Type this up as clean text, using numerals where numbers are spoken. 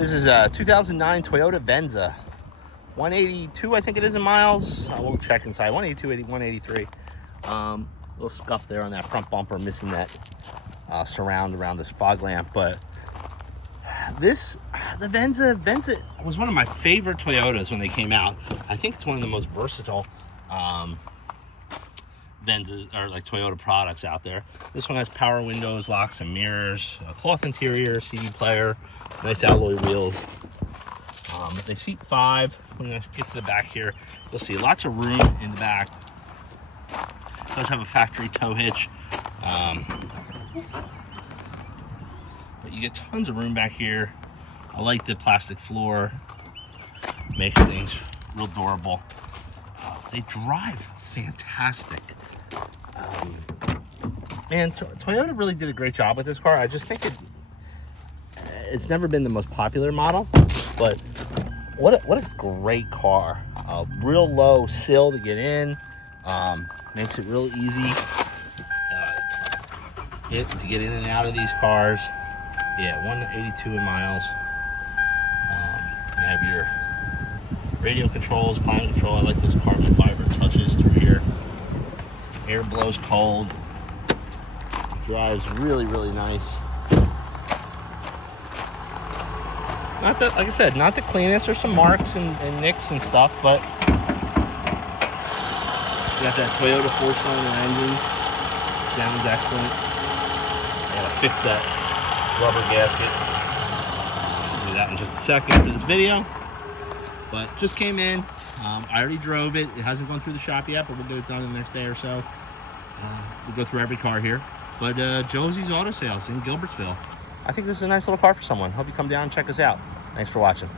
This is a 2009 Toyota Venza. 182, I think it is in miles. I will check inside. 182, 183. Little scuff there on that front bumper, missing that surround around this fog lamp. But the Venza was one of my favorite Toyotas when they came out. I think it's one of the most versatile Venza or like Toyota products out there. This one has power windows, locks and mirrors, a cloth interior, CD player, nice alloy wheels. They seat 5. When I get to the back here, you'll see lots of room in the back. It does have a factory tow hitch, but you get tons of room back here. I like the plastic floor, makes things real durable. They drive fantastic. Man, Toyota really did a great job with this car. I just think it's never been the most popular model, but what a great car. Real low sill to get in, makes it real easy to get in and out of these cars. Yeah, 182 in miles. You have your radio controls, climate control. I like those carbon fiber touches through here. Air blows cold. Drives really, really nice. Not that, like I said, not the cleanest. There's some marks and nicks and stuff, but you got that Toyota 4-cylinder engine. Sounds excellent. I gotta fix that rubber gasket. I'll do that in just a second for this video. But just came in. I already drove it. It hasn't gone through the shop yet, but we'll get it done in the next day or so. We'll go through every car here. But Josie's Auto Sales in Gilbertsville. I think this is a nice little car for someone. Hope you come down and check us out. Thanks for watching.